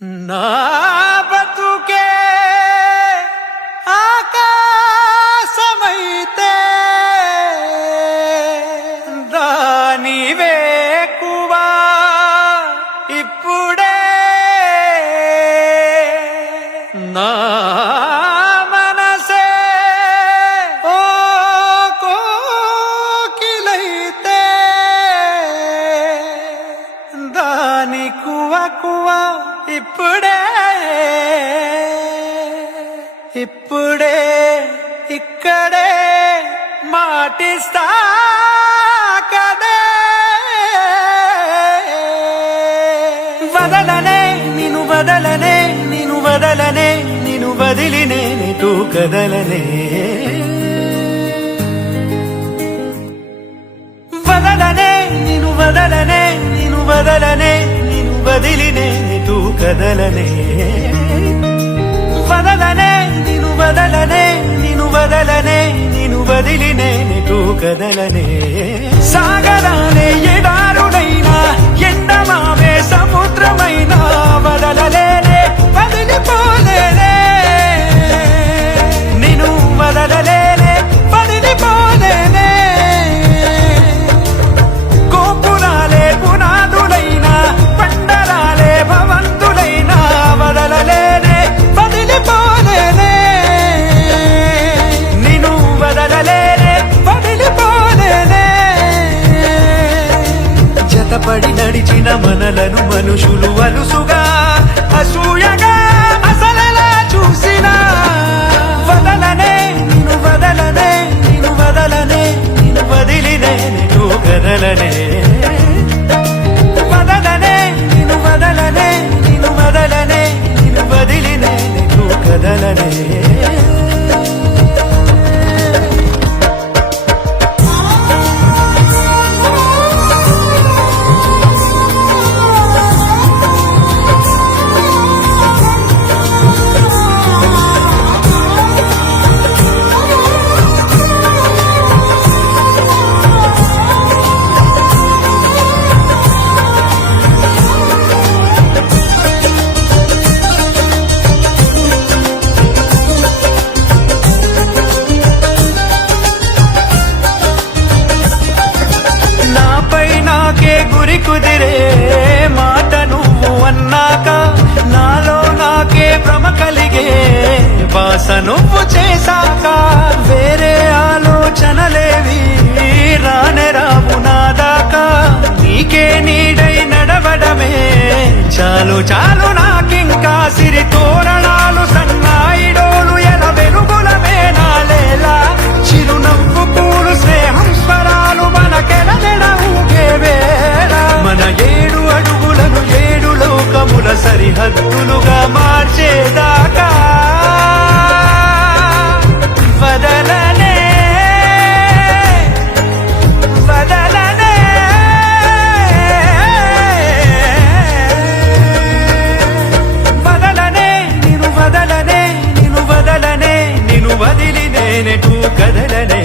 నా బతుకే ఆకాశమైతే దాని వేకువా ఇప్పుడే నా మనసే ఓ కోకిలైతే దాని కువకువా ఇప్పుడే ఇప్పుడే ఇక్కడే మాటిస్తా కదే వదలనే నిన్ను వదలనే నిన్ను వదలనే నిన్ను వదిలి నేనెటూ కదలనే వదలనే నిన్ను వదలనే నిన్ను వదలనే నిన్ను వదిలి నేనెటూ కదలనే వదలనే నిన్ను వదలనే నిన్ను వదలనే నిన్ను వదిలి నేనెటూ కదలనే సాగరాలే ఎడారుడైనా ఎండమావే సముద్రమైనా వదలలేనే వదిలిపోలేనే నిన్ను వదలలేనే వదిలిపోలేనే గోపురాలే పునాదులైనా పండరాలే భవంతులైనా వదలలేనే వదిలిపోలేనే నిన్ను వదలలేనే వదిలిపోలేనే జతపడి నడిచిన మనలను మనుషులు అలుసుగా అసూయగా అసలలా చూసినా వదలనే నిన్ను వదలనే నిన్ను వదలనే నిన్ను వదిలి నేనెటూ కదలనే వదలనే నిన్ను వదలనే నిన్ను వదలనే నిన్ను వదిలి నేనెటూ కదలనే గురి కుదిరే మాట నువ్వు అన్నాక నాలో నాకే భ్రమ కలిగే భాష నువ్వు చేశాక వేరే ఆలోచనలేవి రానే రావు నాదాకా నీకే నీడై నడవడమే చాలు చాలు నాకింకా సిరి తోరణాలు సన్నాయిడోలు ఎల వెలుగులమే నాలేలా చిరునవ్వు పూలు స్నేహం స్వరాలు మనకెడలెడ ఊగేవేళ మన 7 అడుగులను 7 లోకముల సరిహద్దులుగా మార్చేదాకా వదలనే వదలనే వదలనే నిన్ను వదలనే నిన్ను వదలనే నిన్ను వదిలి నేనెటూ కదలనే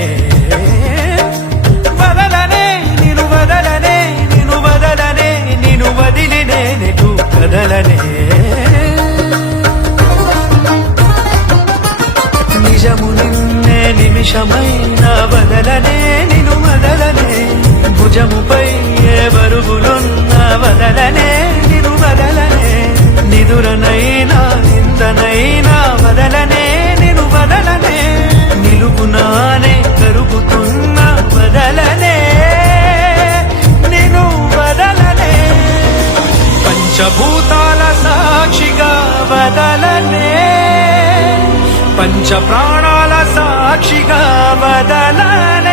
వదలనే నిన్ను వదలనే నిన్ను వదలనే నిన్ను వదిలి నేనెటూ కదలనే నిజము నిన్నే నిమిషమైన వదలనే నిన్ను వదలనే భుజముపై ఏ బరువులున్న వదలనే నిన్ను వదలనే నిదురనైనా నిందనైనా వదలనే నిన్ను వదలనే నిలుపునానే కరుగుతున్న వదలనే నిన్ను వదలనే పంచభూతాల సాక్షిగా వదలనే పంచ ప్రాణాల సాక్షిగా వదలనే